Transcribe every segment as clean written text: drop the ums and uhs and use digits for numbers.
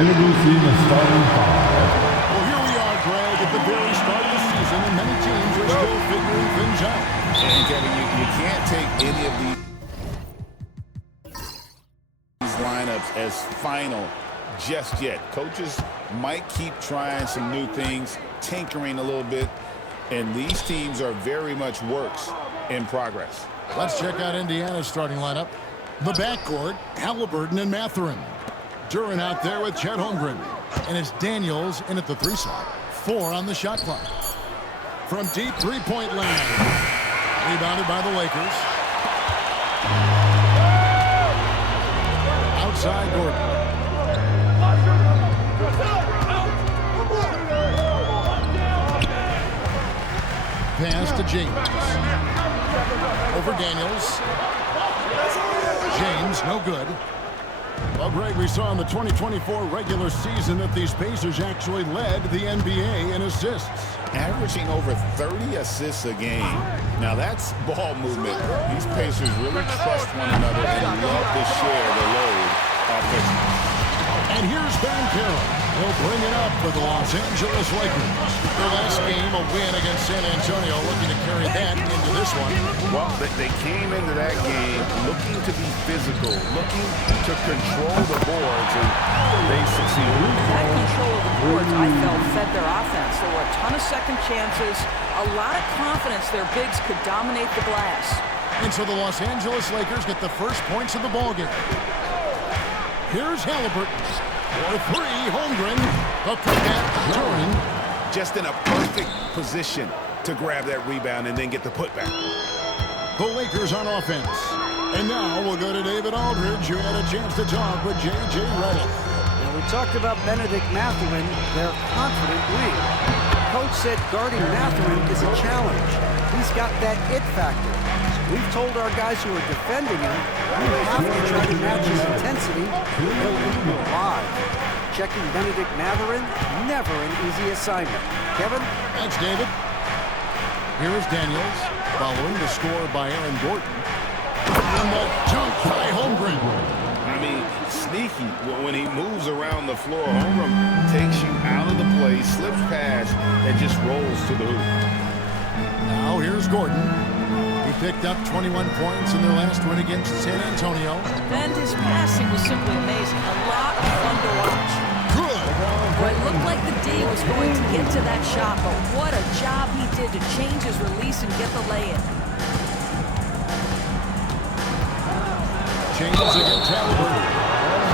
Introducing the starting five. Well, here we are, Greg, at the very start of the season, and many teams are still figuring things out. And Kevin, you can't take any of these lineups as final just yet. Coaches might keep trying some new things, tinkering a little bit, and these teams are very much works in progress. Let's check out Indiana's starting lineup. The backcourt, Halliburton and Mathurin. Duran out there with Chet Holmgren. And it's Daniels in at the 3 slot. 4 on the shot clock. From deep three-point land. Rebounded by the Lakers. Outside Gordon. Pass to James. Over Daniels. James, no good. Well, Greg, we saw in the 2024 regular season that these Pacers actually led the NBA in assists. Averaging over 30 assists a game. Now that's ball movement. These Pacers really trust one another and love to share the load offensively. And here's Bankero. He'll bring it up for the Los Angeles Lakers. Their last game, a win against San Antonio, looking to carry that into this one. Well, they came into that game looking to be physical, looking to control the boards, and they succeeded. That control of the boards, I felt, fed their offense. There were a ton of second chances, a lot of confidence their bigs could dominate the glass. And so the Los Angeles Lakers get the first points of the ballgame. Here's Halliburton. For 3, Holmgren. The putback, Duran. Just in a perfect position to grab that rebound and then get the putback. The Lakers on offense. And now we'll go to David Aldridge, who had a chance to talk with J.J. Redick. Now, we talked about Benedict Mathurin, their confident wing. Coach said guarding Mathurin is a challenge. He's got that it factor. We've told our guys who are defending him, you have to try to match his intensity, or he'll eat you alive. Checking Benedict Mathurin, never an easy assignment. Kevin? Thanks, David. Here is Daniels, following the score by Aaron Gordon. And the dunk by Holmgren. I mean, sneaky. When he moves around the floor, Holmgren takes you out of the play, slips past, and just rolls to the hoop. Now here's Gordon. He picked up 21 points in their last win against San Antonio. And his passing was simply amazing. A lot of fun to watch. Good. Well, it looked like the D was going to get to that shot, but what a job he did to change his release and get the lay-in. James against Halliburton.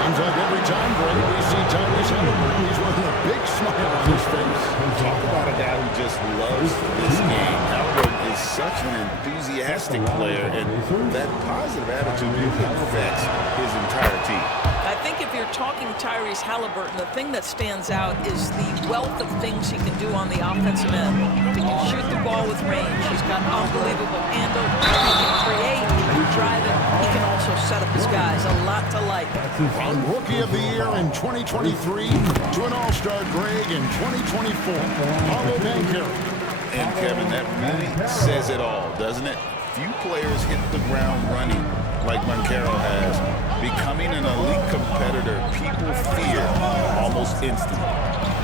Seems like every time, Greg, we see Tyrese Halliburton, he's with a big smile on his face. Talk about a guy who just loves this game. Halliburton is such an enthusiastic player, and that positive attitude affects his entire team. I think if you're talking Tyrese Halliburton, the thing that stands out is the wealth of things he can do on the offensive end. He can shoot the ball with range. He's got unbelievable handle. He can create. He can drive it. He can also set up his guys. A lot to like. From Rookie of the Year in 2023 to an All-Star Greg in 2024, Paulo Banchero. And Kevin, that really says it all, doesn't it? Few players hit the ground running like Banchero has. Becoming an elite competitor, people fear almost instantly.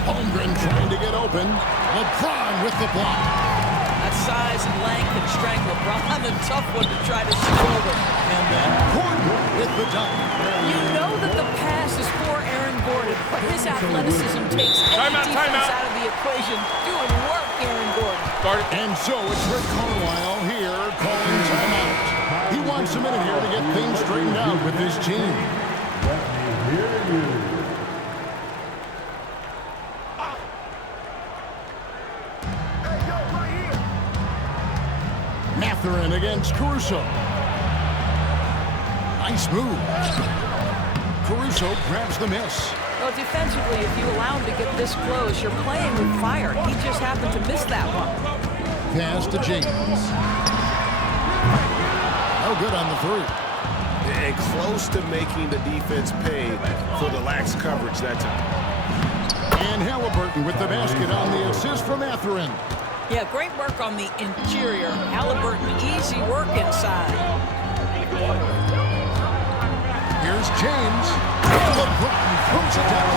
Holmgren trying to get open. LeBron with the block. That size and length and strength, LeBron, a tough one to try to shoot over. And then Gordon with the dunk. You know that the pass is for Aaron Gordon, but his athleticism takes any defense out of the equation. Doing work, Aaron Gordon. And so it's Rick Carlisle here calling timeout. He wants a minute here to get things straightened out with his team. Let me hear you. Mathurin against Caruso. Nice move. Caruso grabs the miss. Well, defensively, if you allow him to get this close, you're playing with fire. He just happened to miss that one. Pass to James. No good on the 3. And close to making the defense pay for the lax coverage that time. And Halliburton with the basket on the assist from Mathurin. Yeah, great work on the interior. Halliburton, easy work inside. Here's Here's James. LeBron throws it down.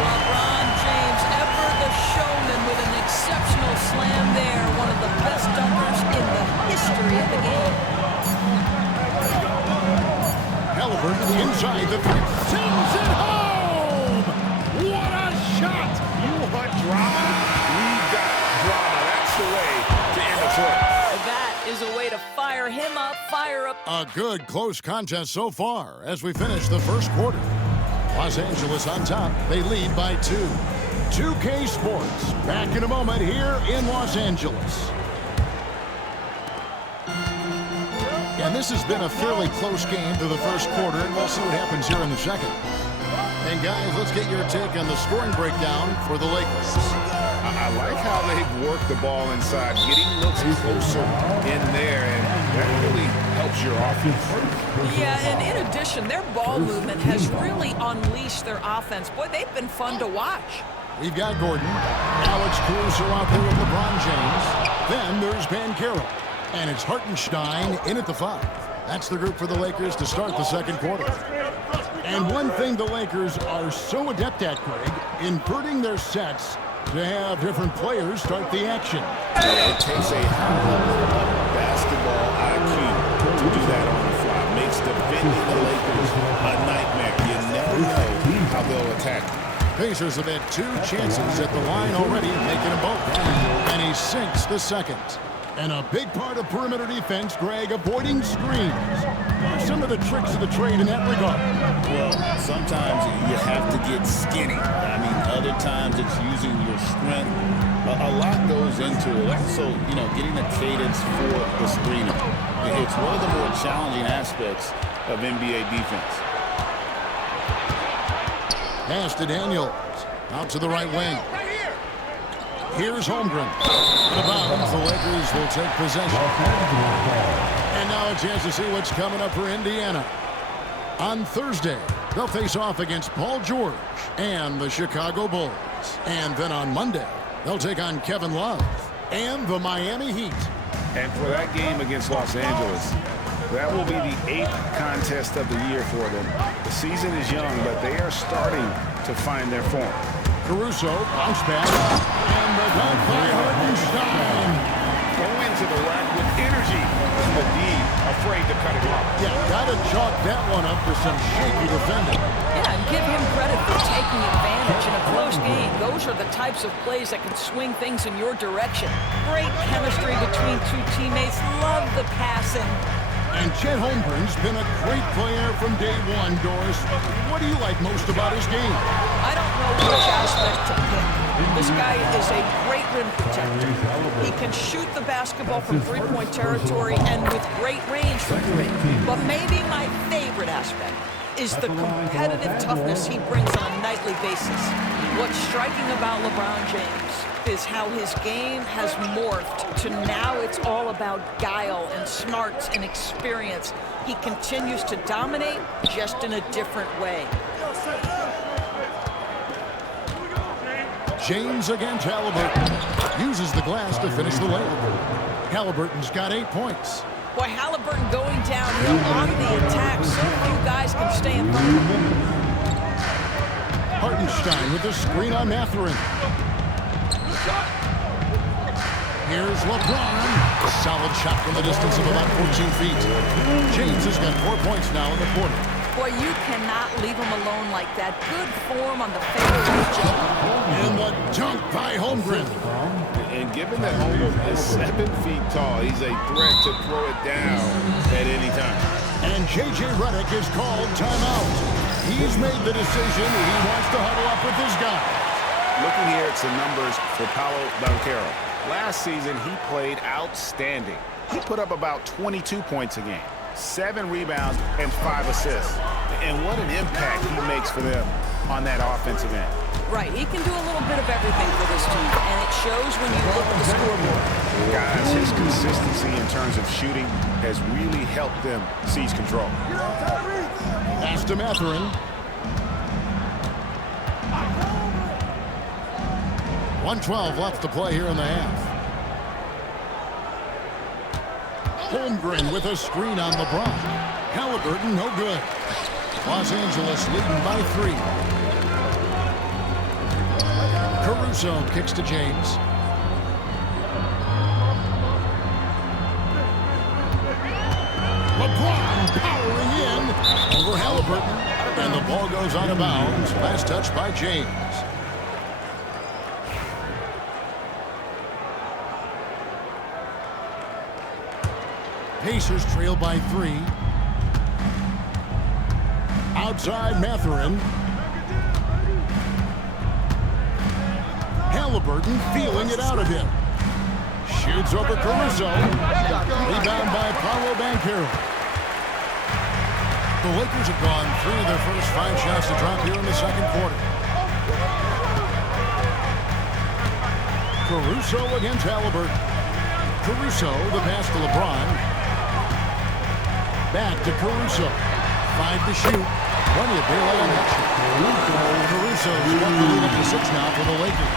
LeBron James, ever the showman with an exceptional slam there. One of the best dunkers in the history of the game. Halliburton inside the three. Sends it home! What a shot! You want drama? We've got drama. That's the way to end the quarter. That is a way to fire him up, fire up. A good close contest so far as we finish the first quarter. Los Angeles on top. They lead by 2. 2K Sports back in a moment here in Los Angeles. And this has been a fairly close game through the first quarter, and we'll see what happens here in the second. And guys, let's get your take on the scoring breakdown for the Lakers. I like how they've worked the ball inside, getting looks closer in there, and that really helps your offense. Yeah, and in addition, their ball movement has really unleashed their offense. Boy, they've been fun to watch. We've got Gordon, Alex Caruso out there with LeBron James. Then there's Banchero, and it's Hartenstein in at the 5. That's the group for the Lakers to start the second quarter. And one thing the Lakers are so adept at, Greg, inverting their sets to have different players start the action. Yeah, it takes a high level of basketball IQ to do that on the fly. Makes defending the Lakers a nightmare. You never know how they'll attack. Pacers have had 2 chances at the line already, making them both. And he sinks the second. And a big part of perimeter defense, Greg, avoiding screens. What are some of the tricks of the trade in that regard? Well, sometimes you have to get skinny. I mean, other times it's using your strength. A lot goes into it. Also, getting a cadence for the screener. It's one of the more challenging aspects of NBA defense. Pass to Daniels. Out to the right wing. Here's Holmgren. Out of bounds, the Lakers will take possession. And now a chance to see what's coming up for Indiana. On Thursday, they'll face off against Paul George and the Chicago Bulls. And then on Monday, they'll take on Kevin Love and the Miami Heat. And for that game against Los Angeles, that will be the 8th contest of the year for them. The season is young, but they are starting to find their form. Caruso, bounce back, and the dunk by Hartenstein. Go into the rack with energy. The D afraid to cut it off. Yeah, gotta chalk that one up to some shaky defending. Yeah, and give him credit for taking advantage in a close game. Those are the types of plays that can swing things in your direction. Great chemistry between 2 teammates. Love the passing. And Chet Holmgren's been a great player from day one, Doris. What do you like most about his game? I don't know which aspect to pick. This guy is a great rim protector. He can shoot the basketball from three-point territory and with great range from 3. But maybe my favorite aspect is the competitive toughness he brings on a nightly basis. What's striking about LeBron James is how his game has morphed to now it's all about guile and smarts and experience. He continues to dominate just in a different way. James against Halliburton. Uses the glass to finish the layup. Halliburton's got 8 points. Boy, Halliburton going downhill on the attack. So few guys can stay in front of him. Hartenstein with the screen on Mathurin. Here's LeBron. A solid shot from the distance of about 14 feet. James has got 4 points now in the quarter. Boy, you cannot leave him alone like that. Good form on the fadeaway jump. And the dunk by Holmgren. And given that Holmgren is 7 feet tall, he's a threat to throw it down at any time. And J.J. Redick is called timeout. He's made the decision. He wants to huddle up with his guy. Looking here at some numbers for Paolo Banchero. Last season, he played outstanding. He put up about 22 points a game, 7 rebounds, and 5 assists. And what an impact he makes for them on that offensive end. Right, he can do a little bit of everything for this team, and it shows when you look at the scoreboard. Guys, his consistency in terms of shooting has really helped them seize control. Pass to Mathurin. 1:12 left to play here in the half. Holmgren with a screen on LeBron. Halliburton, no good. Los Angeles leading by 3. Caruso kicks to James. LeBron powering in over Halliburton. And the ball goes out of bounds. Last touch by James. Pacers trail by 3. Outside Mathurin. Halliburton feeling it out of him. Shoots over Caruso. Rebound by Paolo Banchero. The Lakers have gone 3 of their first 5 shots to drop here in the second quarter. Caruso against Halliburton. Caruso, the pass to LeBron. Back to Caruso. 5 to shoot. Plenty of daylight on action. Caruso's got the lead up to 6 now for the Lakers.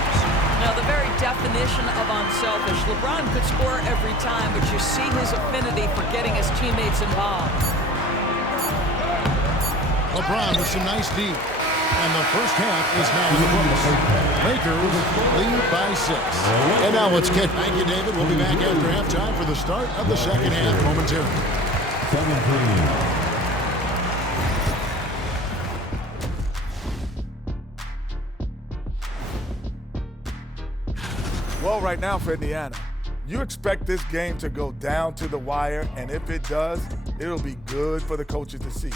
Now, the very definition of unselfish. LeBron could score every time, but you see his affinity for getting his teammates involved. LeBron with some nice D. And the first half is now in the books. Lakers lead by 6. And now let's get... Thank you, David. We'll be back after halftime for the start of the second half momentarily. 17. Well, right now for Indiana, you expect this game to go down to the wire, and if it does, it'll be good for the coaches to see.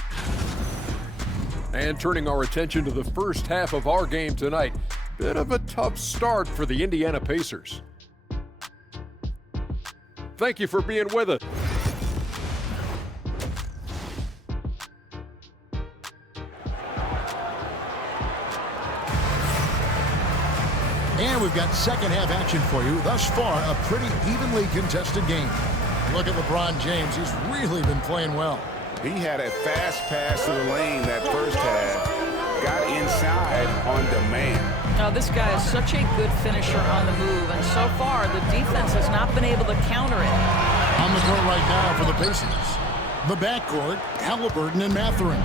And turning our attention to the first half of our game tonight, bit of a tough start for the Indiana Pacers. Thank you for being with us. And we've got second half action for you. Thus far, a pretty evenly contested game. Look at LeBron James. He's really been playing well. He had a fast pass to the lane that first half. Got inside on demand. Now, this guy is such a good finisher on the move, and so far, the defense has not been able to counter it. On the court right now for the Pacers. The backcourt, Halliburton and Mathurin.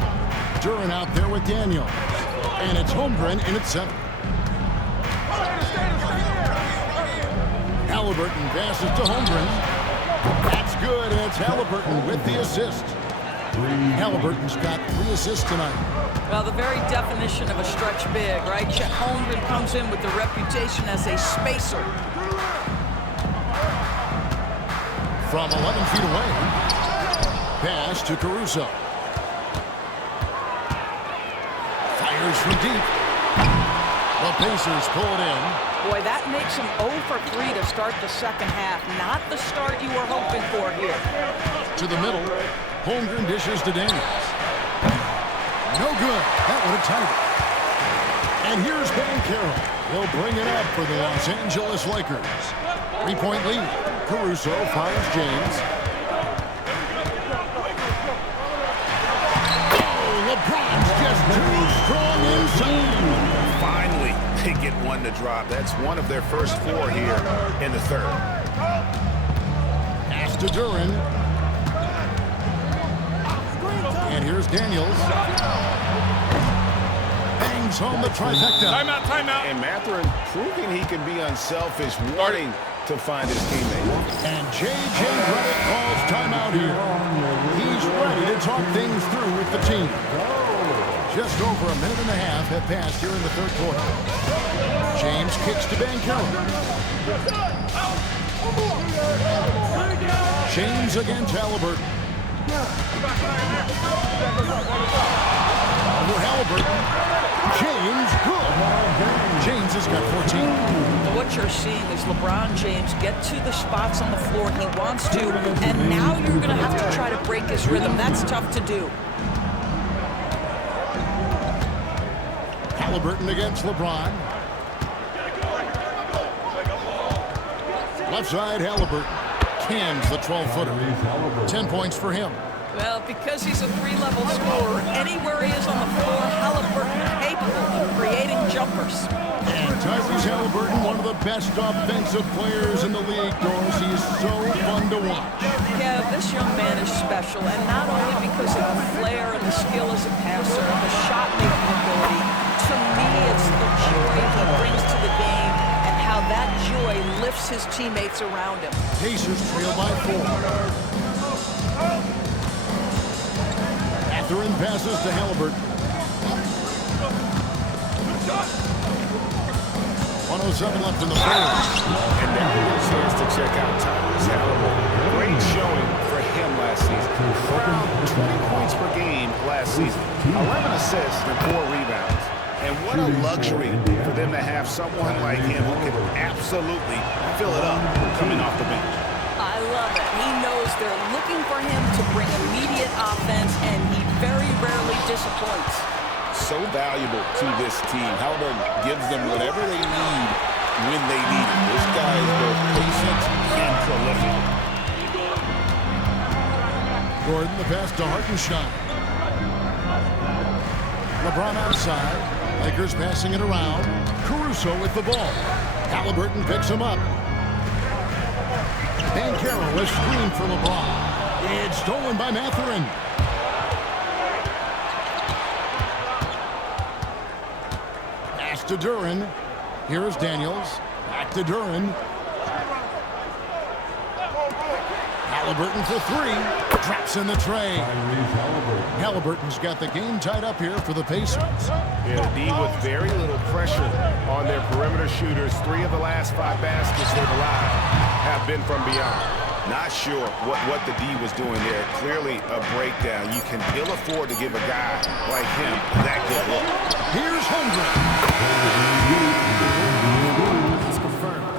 Duran out there with Daniels. And it's Holmgren in at center. Halliburton passes to Holmgren. That's good, and it's Halliburton with the assist. Halliburton's got 3 assists tonight. Well, the very definition of a stretch big, right? Chet Holmgren comes in with the reputation as a spacer. From 11 feet away, pass to Caruso. Fires from deep. The Pacers pull it in. Boy, that makes him 0 for 3 to start the second half. Not the start you were hoping for here. To the middle, Holmgren dishes to Daniels. No good. That would have tied it. And here's Banchero. He'll bring it up for the Los Angeles Lakers. 3-point lead. Caruso fires James. Oh, LeBron's just too strong inside. Finally, they get one to drop. That's one of their first 4 here in the third. Pass to Duran. And here's Daniels. Bangs home the trifecta. Timeout, timeout. And Mathurin proving he can be unselfish, wanting to find his teammate. And J.J. Redick calls timeout here. He's ready to talk things through with the team. Just over a minute and a half have passed here in the third quarter. James kicks to Banchero. James against Halliburton. Over Halliburton. James, good. James has got 14. What you're seeing is LeBron James get to the spots on the floor he wants to, and now you're going to have to try to break his rhythm. That's tough to do. Halliburton against LeBron. Left side, Halliburton cans the 12-footer. 10 points for him. Well, because he's a 3-level scorer, anywhere he is on the floor, Halliburton capable of creating jumpers. And to Tyrese Halliburton, one of the best offensive players in the league, Doris. He is so fun to watch. Yeah, this young man is special, and not only because of the flair and the skill as a passer and the shot-making ability. To me, it's the joy he brings to the game and how that joy lifts his teammates around him. Pacers trail by 4. Mathurin passes to Halliburton. 1:07 left in the first. And now we get a chance to check out Tyrese Halliburton. Great showing for him last season. Around 20 points per game last season. 11 assists and 4 rebounds. And what a luxury for them to have someone like him who can absolutely fill it up coming off the bench. I love it. He knows they're looking for him to bring immediate offense, and he very rarely disappoints. So valuable to this team. Halliburton gives them whatever they need when they need it. This guy is both patient and prolific. Gordon, the pass to Hartenstein. LeBron outside. Lakers passing it around. Caruso with the ball. Halliburton picks him up. Banchero, a screen for LeBron. It's stolen by Mathurin. Pass to Duren. Here's Daniels. Back to Duren. Halliburton for 3. Drops in the tray. Halliburton's got the game tied up here for the Pacers. Yeah, the D with very little pressure on their perimeter shooters. 3 of the last 5 baskets they've allowed have been from beyond. Not sure what the D was doing there. Clearly a breakdown. You can ill afford to give a guy like him that good look. Here's Holmgren.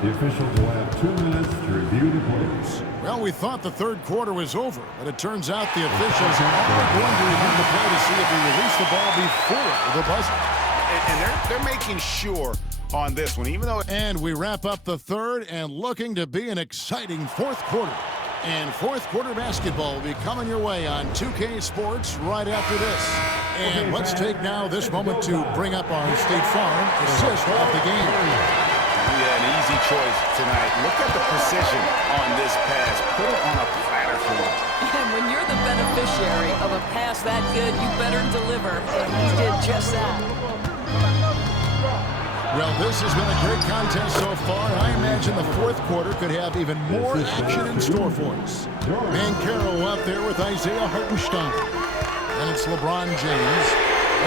The officials will have 2 minutes to review the plays. Well, we thought the third quarter was over, but it turns out the officials are going to review the play to see if he released the ball before the buzzer. And they're making sure on this one, even though... And we wrap up the third and looking to be an exciting fourth quarter. And fourth quarter basketball will be coming your way on 2K Sports right after this. And let's take now this moment to bring up our State Farm assist of the game. Yeah, an easy choice tonight. Look at the precision on this pass. Put it on a platter for him. And when you're the beneficiary of a pass that good, you better deliver. And he did just that. Well, this has been a great contest so far. I imagine the fourth quarter could have even more action in store for us. Banchero out there with Isaiah Hartenstein. And it's LeBron James.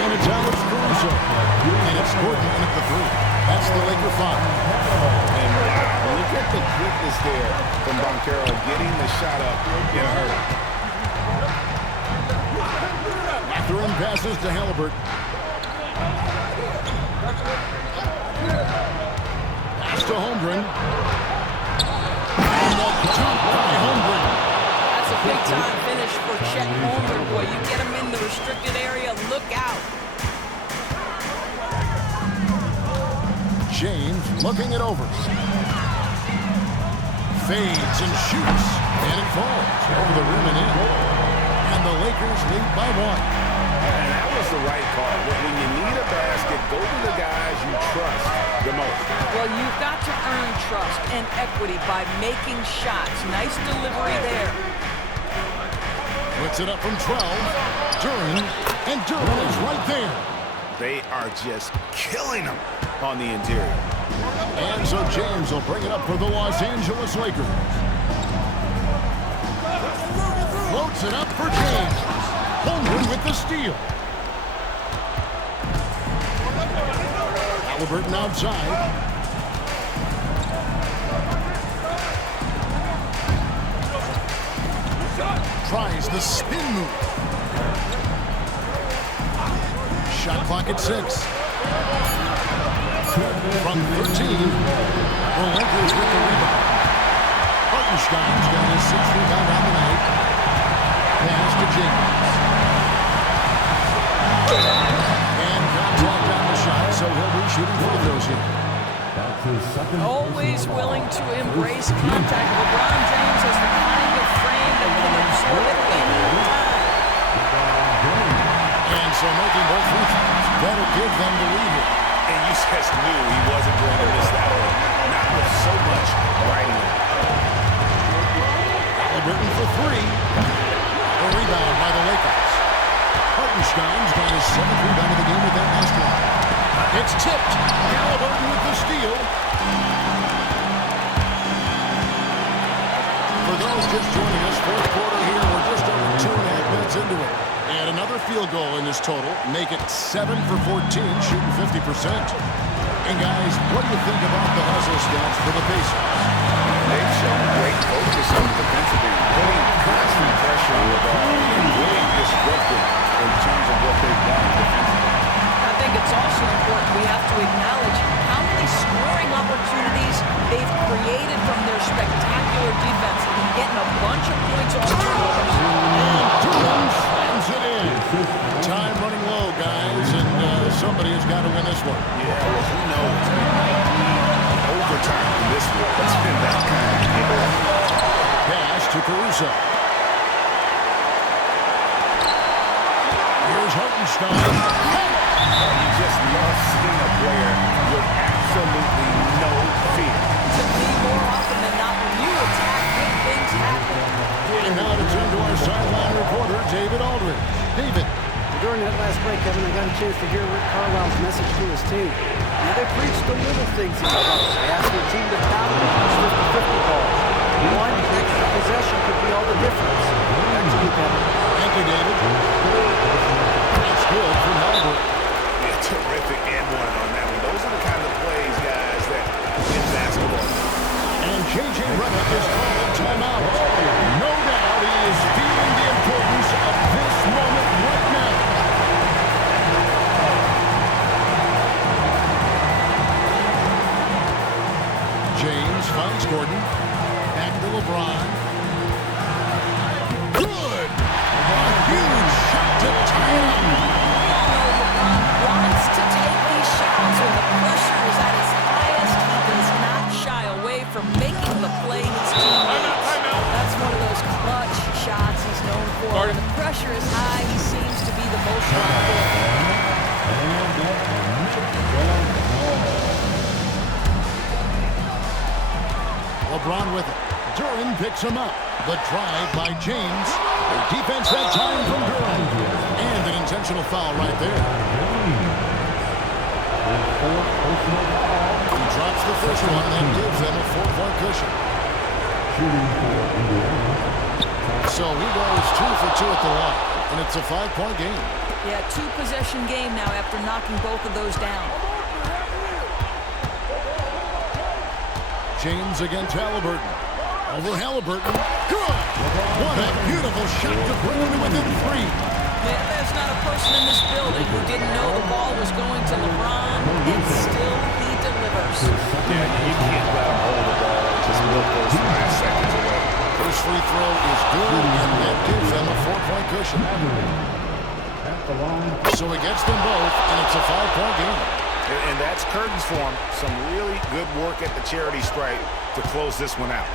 And it's Alex Caruso. And it's Gordon in at the 3. That's the Laker 5. And look at the quickness there from Banchero getting the shot up in a hurry. Mathurin passes to Halliburton. Pass to Holmgren. And the jump by Holmgren. That's a big-time finish for Chet Holmgren. Boy, you get him in the restricted area, look out. James looking it over. Fades and shoots. And it falls over the rim and in. And the Lakers lead by 1. And that was the right call. When you need a basket, go to the guys you trust the most. Well, you've got to earn trust and equity by making shots. Nice delivery there. Puts it up from 12. Duren. And Duren is right there. They are just killing them on the interior. And so James will bring it up for the Los Angeles Lakers. Floats it up for James. Holmgren with the steal. Halliburton outside. Tries the spin move. Shot clock at 6. From 13, the Lakers with the rebound. Hartenstein's got his 6th rebound on the night. Pass to James. And contact on the shot, so he'll be shooting free throws here. That's his second. Always willing to embrace contact. LeBron James has the kind of frame that can absorb it any time. And so making both free throws, that'll give them the lead here. And you just knew he wasn't going Hartenstein's got his 7th rebound of the game with that last one. It's tipped. Halliburton with the steal. For those just joining us, fourth quarter here. We're just over 2.5 minutes into it. And another field goal in this total. Make it 7 for 14, shooting 50%. And guys, what do you think about the hustle stats for the Pacers? They've shown great focus on the defensive end, putting constant pressure on the ball and really disruptive in terms of what they've done defensively. I think it's also important we have to acknowledge how many scoring opportunities they've created from their spectacular defense, getting a bunch of points off turnovers. And Durham slams it in. Time running low, guys, and somebody has got to win this one. Yeah, well, who knows? Overtime in this one. It's been that kind of game. Pass to Caruso. Here's Hartenstein. You just love seeing a player with absolutely no fear. To me, more often than not, when you attack, good things happen. And now to turn to our sideline reporter, David Aldridge. David. During that last break, Kevin, I got a chance to hear Rick Carlisle's message to his team. Now, they preached the little things in the bubble. They asked their team to battle with 50-50 balls. One extra possession could be all the difference. Back to you, Kevin. Thank you, David. That's good from Halliburton. Yeah, terrific and one on that one. Those are the kind of plays, guys, that win basketball. And J.J. Redick is called timeout. No doubt he is feeling the importance of this moment right now. James finds Gordon. Back to LeBron. Good! A huge shot to tie it up. LeBron wants to take these shots when the pressure is at its highest. He does not shy away from making the play his team needs. That's one of those clutch shots he's known for. When the pressure is high, he seems to be the most reliable. LeBron with it. Duran picks him up. The drive by James. The defense that time from Duran. And an intentional foul right there. He drops the first one and gives them a 4-point cushion. So he goes 2 for 2 at the line. And it's a 5-point game. Yeah, 2-possession game now after knocking both of those down. James against Halliburton. Over Halliburton. Good! What a beautiful shot to bring him to within 3. Yeah, there's not a person in this building who didn't know the ball was going to LeBron, and still he delivers. Yeah, you can't let him hold the ball and just look those 5 seconds away. First free throw is good, and that gives them a 4-point cushion. So he gets them both, and it's a 5-point game. And that's curtains for him. Some really good work at the charity stripe to close this one out.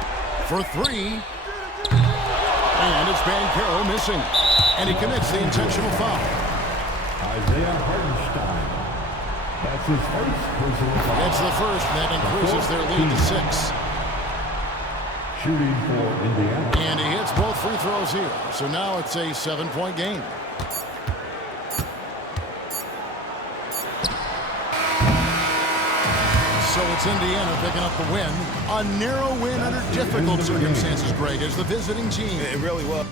For 3. And it's Banchero missing. And he commits the intentional foul. Isaiah Hartenstein. That's his first personal foul. That's the first, and that increases their lead to 6. Shooting for Indiana. And he hits both free throws here. So now it's a 7-point game. So it's Indiana picking up the win. A narrow win under difficult circumstances, Greg, as the visiting team. It really was.